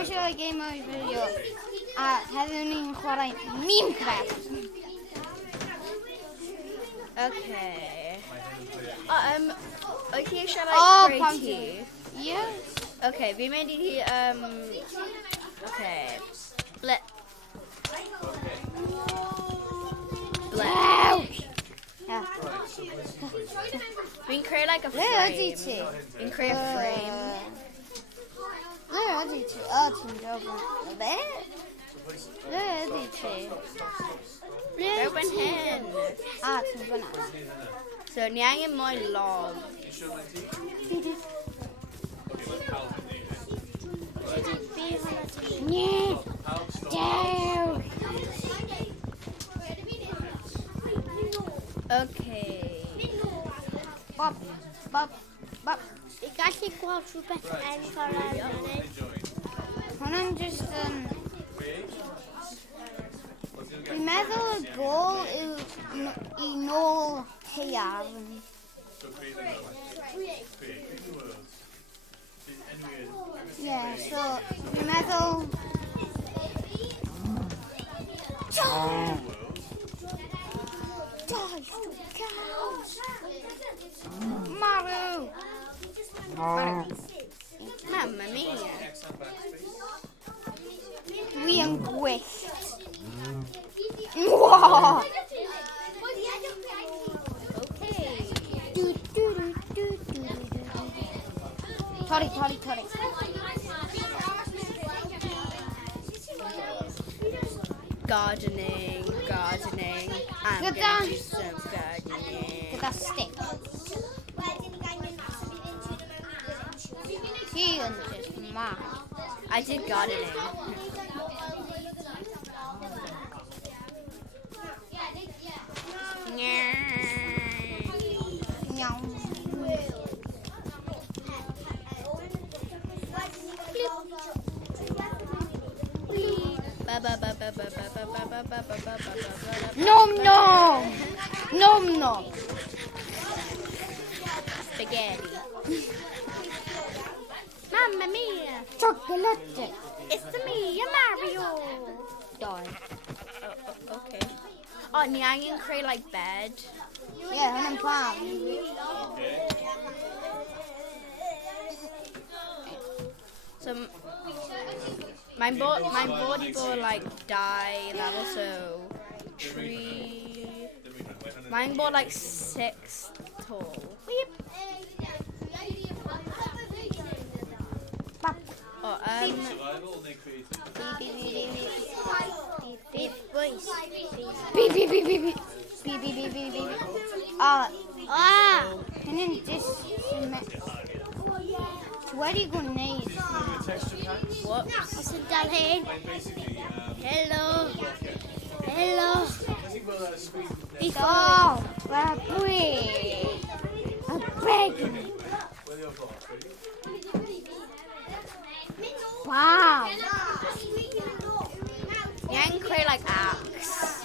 Croeso I game o'r fideo a heddiw ni'n chwarae Minecraft. Okay. Okay, shall I create pumpkin. tea? Yes. Okay, we made it okay. Let Yeah. we can create like a frame. We can create a frame. Ti'n Open hen. ti'n fyna. So ni angen mwy log. Nie. Dew. Okay. Bob. I gallu gweld rhywbeth enfawr ar hynny. Hwna'n just Dwi'n meddwl y gol yw I nôl haearn. Yeah, so dwi'n meddwl... Maru! Mamma mia. Dwi yn gwyllt. Wow! Torri. Gardening. I'm Good gonna done. do some gardening. Gyda stick. Ti yn just mad. I did gardening. Iawn. Nom. Spaghetti. Mamma mia. Chocolate. It's me, Mario. Doi. Okay. Oh, ni angen create like bed. Yeah, hwnna'n plan. So my body will like die level, so tree. Mine bought like 6 tall. Oh, Beep. And then just wedi gwneud. whoops. Os yn dal hyn. Helo. Oh, a big. Wow. You can create like axe.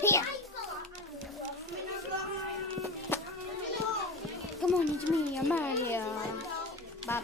Here. Come on, it's me, Amalia. Bob.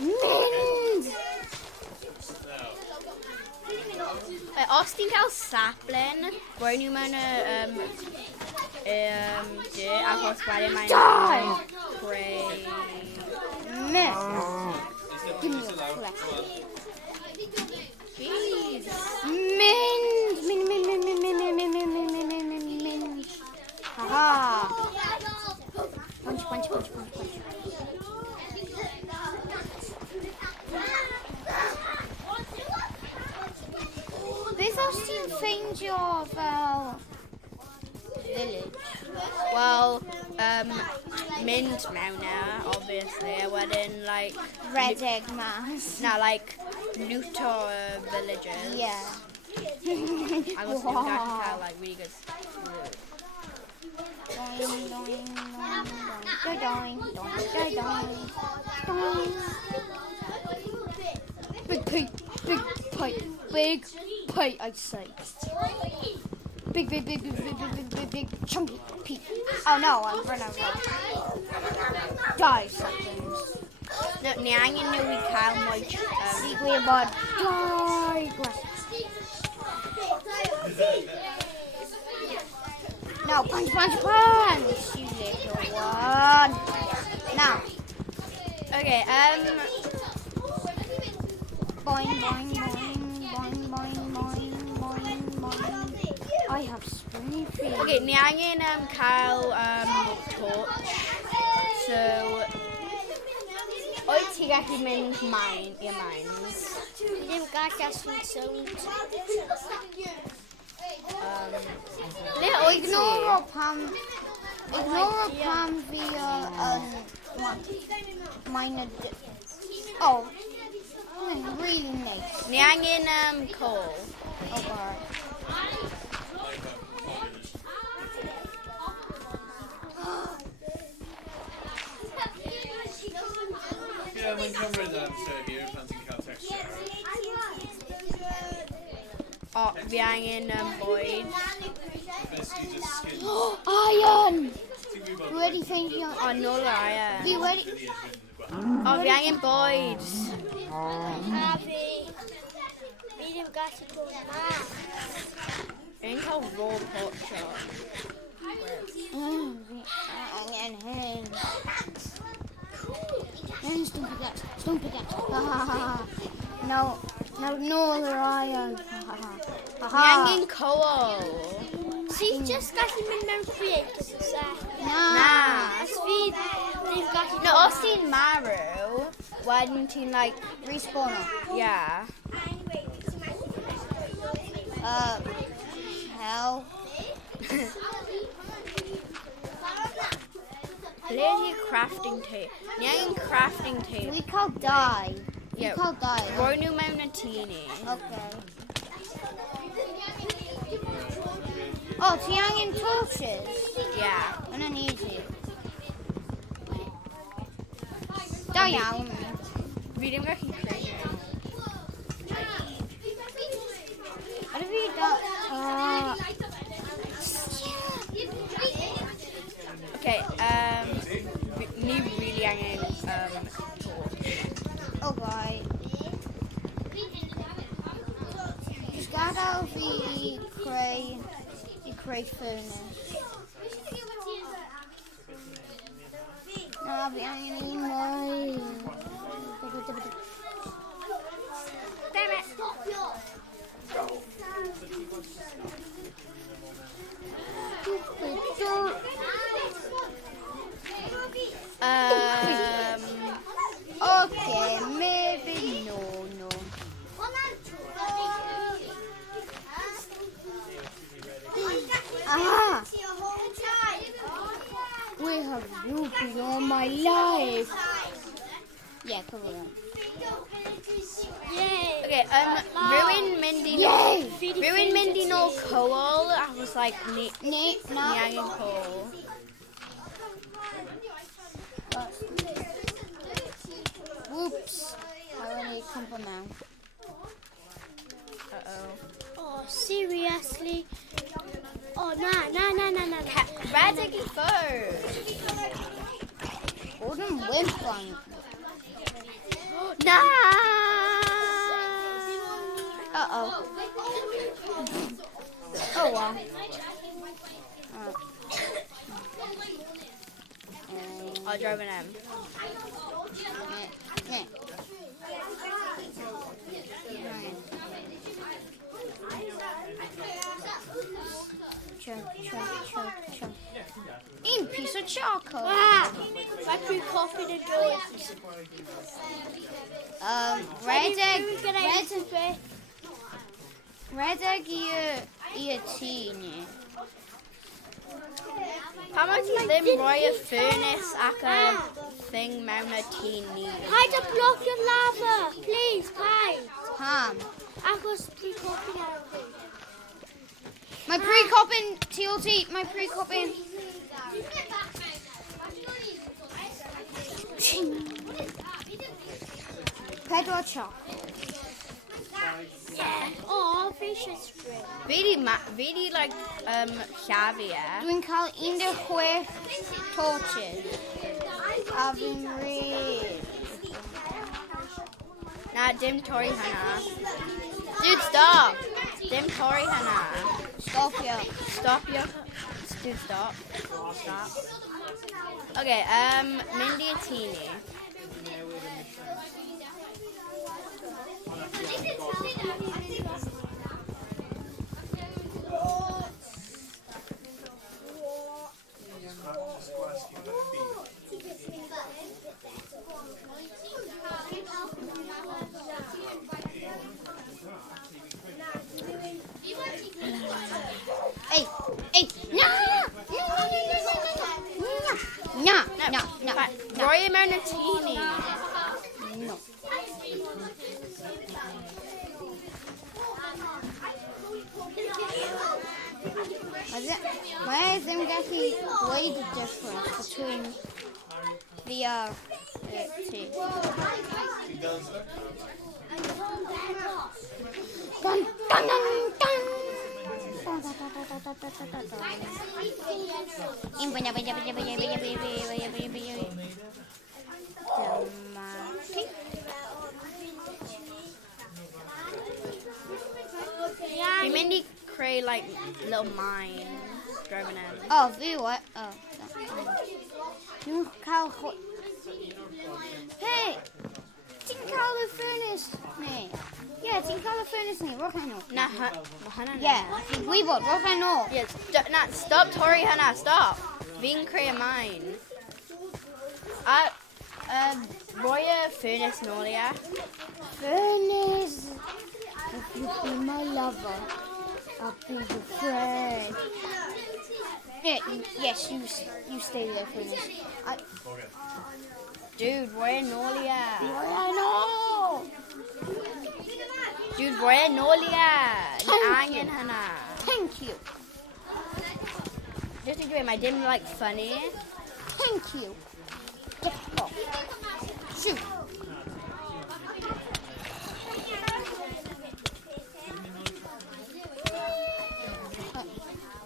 Mint! Os ti'n cael sapling, roi nhw mewn achos wedyn mae'n creu. Mint! Give me a flash. Jeez. Mint! Haha! Punch. Beth os ti'n ffeindio fel village? Well, mynd mewn obviously, a wedyn like Redeg mas. like loot or villages. Yeah. I must have cael like really good loot. Doing. Big pig, I say. big, chunky peak. Oh no, I'm running out of road. Die, saplings. No, ni angen nhw I cael mwy Digwy bod. Die, grass. No, punch. You little one. Now. Okay, Boing. I have springy feet. okay, ni angen cael torch. So, wyt ti gallu mynd i'r mines? Ddim gallu sŵn. Le wyt ti? Ignore pam fi mine. Oh, really nice. Ni angen coal. Oh god. Yeah, mae'n cymryd here, pan ti'n cael texture. O, fi angen bwyd. Basically just skin. Iron! Ti'n gwybod Dwi wedi ffeindio. O, nôl aia. Fi wedi. O, fi angen bwyd. A fi ddim gallu bod yma. Fi'n cael raw pork chop. Fi angen hyn. Stone pickaxe. No, nôl yr iron. Fi angen coal. Ti'n just gallu mynd mewn creators y set. Na. Os fi ddim gallu... No, os ti'n marw, wedyn ti'n like, Respawn. yeah. Hell. Ble ydy'r crafting table? Ni angen crafting table. We cael dau. We Yeah. cael dau. Roi nhw mewn y tŷ ni. Okay. Oh, ti angen torches? Yeah. Yna'n easy. Da iawn. Fi ddim gallu creu nhw. Ydw fi da... Okay, ni really angen torch. Okay. Just gadael fi I creu furnace. Na, fi angen un mwy. Damn it. Okay, maybe no. Ah! We have Ruby all my life. Yeah, cover it. Yay. Okay, rhywun mynd i Yay! Rhywun mynd i nôl coal, I was like, ni Na. angen coal. Whoops. I only come from now. Uh-oh. Oh, seriously? Oh, na. Redig I ffwrdd. Gordon Wimpron. Na! Uh-oh. Oh, well. I'll drive an M. Yeah. Chug. In piece of charcoal. Ah! Mae pre-copied y dod. Redeg i'r tŷ ni. Pam wyt ti ddim rhoi y furnace ac y thing mewn y tŷ ni? Paid a blocio'r lava, please, paid. Pam? Achos pre-copied ar fi. Mae pre-copyn TLT. Mae pre-copyn. Pedwar choc. Yeah. Oh, fi eisiau string. Fi di like llafu e. Dwi'n cael 16 torches. A fi'n rhaid. Na, dim torri hynna. Dude, stop. Dim torri hynna. Stopio. Stop your... Dude, stop. Stop. Okay, mynd i'r tŷ ni. Hey, no! Roi e mewn y tŷ ni. No. Mae ddim gallu dweud y difference between the two. Dun, dun, dun, dun. Fi'n mynd i creu like little mine driving in. Oh, fi what? Oh. Dwi'n cael Hey! Ti'n cael y furnace ni? Yeah, ti'n cael y furnace ni, roch enw. Na, hynna na. Yeah, ti'n gwybod, roch enw. Yes, na, stop torri hynna, stop. Fi'n creu a mine. A roi y furnace nôl i e. Furnace. If you be my lover, I'll be your friend. Yeah, yes, you stay there, furnace. Dude, roi e nôl i e. I know. Dude, roi e nôl i e. Ni angen hynna. Thank you. Just to dweud, mae dim like funny. Thank you. Get off. Shoot.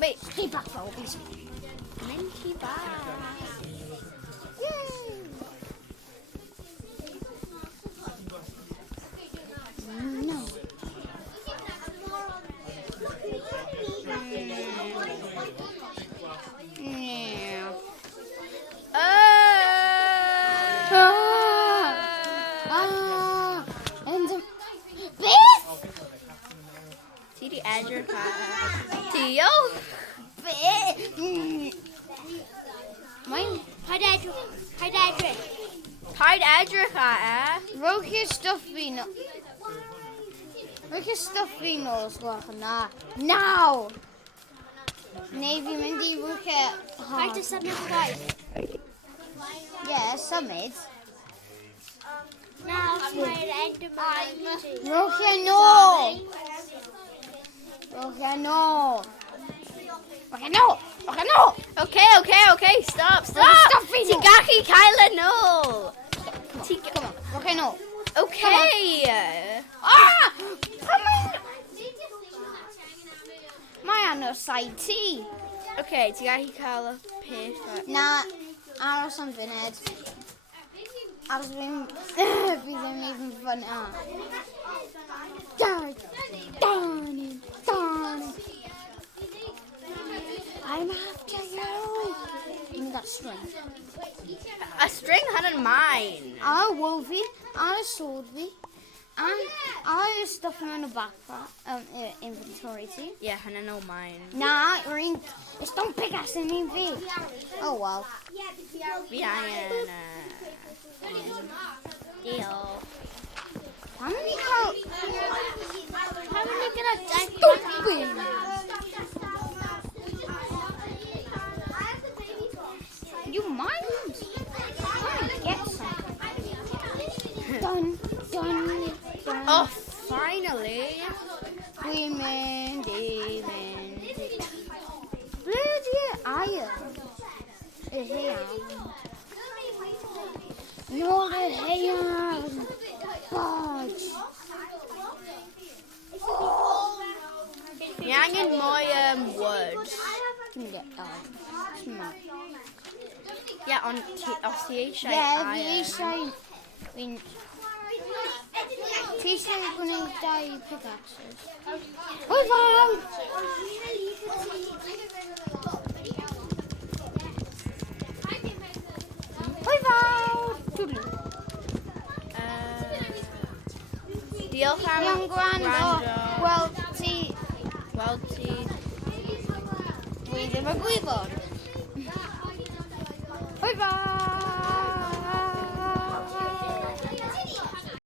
Wait, Stay back, though, please. mynd i Bach. Yay. No. Yeah. And Beth! Ti di edrych ar... Tio? Beth! Mae'n Paid edrych ar e. rhowch i'r stwff fi nôl. Rhowch i'r stwff fi nôl, os gwelwch yn dda. Naw! Neu fi'n mynd i rhowch e... Rhaid y symud gwaith. Ie, symud. Nawr mae'r enderman. Rhowch e nôl! Rhowch e nôl! Rhowch e nôl! Rhowch e nôl! Okay, stop. Stop fi Ti nôl. gallu cael y nôl. Come on, rhowch e nôl. Okay. Ah! Mae ano'r side ti. Okay, ti gallu cael y peth. Na, aros am funed. Aros fi'n... fi ddim even fyna. Darn it. I'm after you. Give me that string. A string hynny'n mine. A wool fi, a sword fi, a stuff mewn y backpack, inventory ti. Yeah, hynny'n o mine. Na, it's don't big ass in un fi. Oh well. Fi angen... Deal. Pam ni cael... Pam ni gyda Stupid! You mind? Try and get something. Done. Oh, finally. Dwi'n mynd i fynd. Ble ydi'r air? Y heian. Nôl y heian. Bodge. Ni angen mwy words. Ti'n get Smart. Ie, ond os ti eisiau Ie, fi iron... eisiau... Ti eisiau gwneud 2 pickaxes? Hwy fawr! Hwy fawr! Twdlw. Diolch am Iawn gwrando. Gweld ti... Gweld ti. Dwi ddim yn gwybod.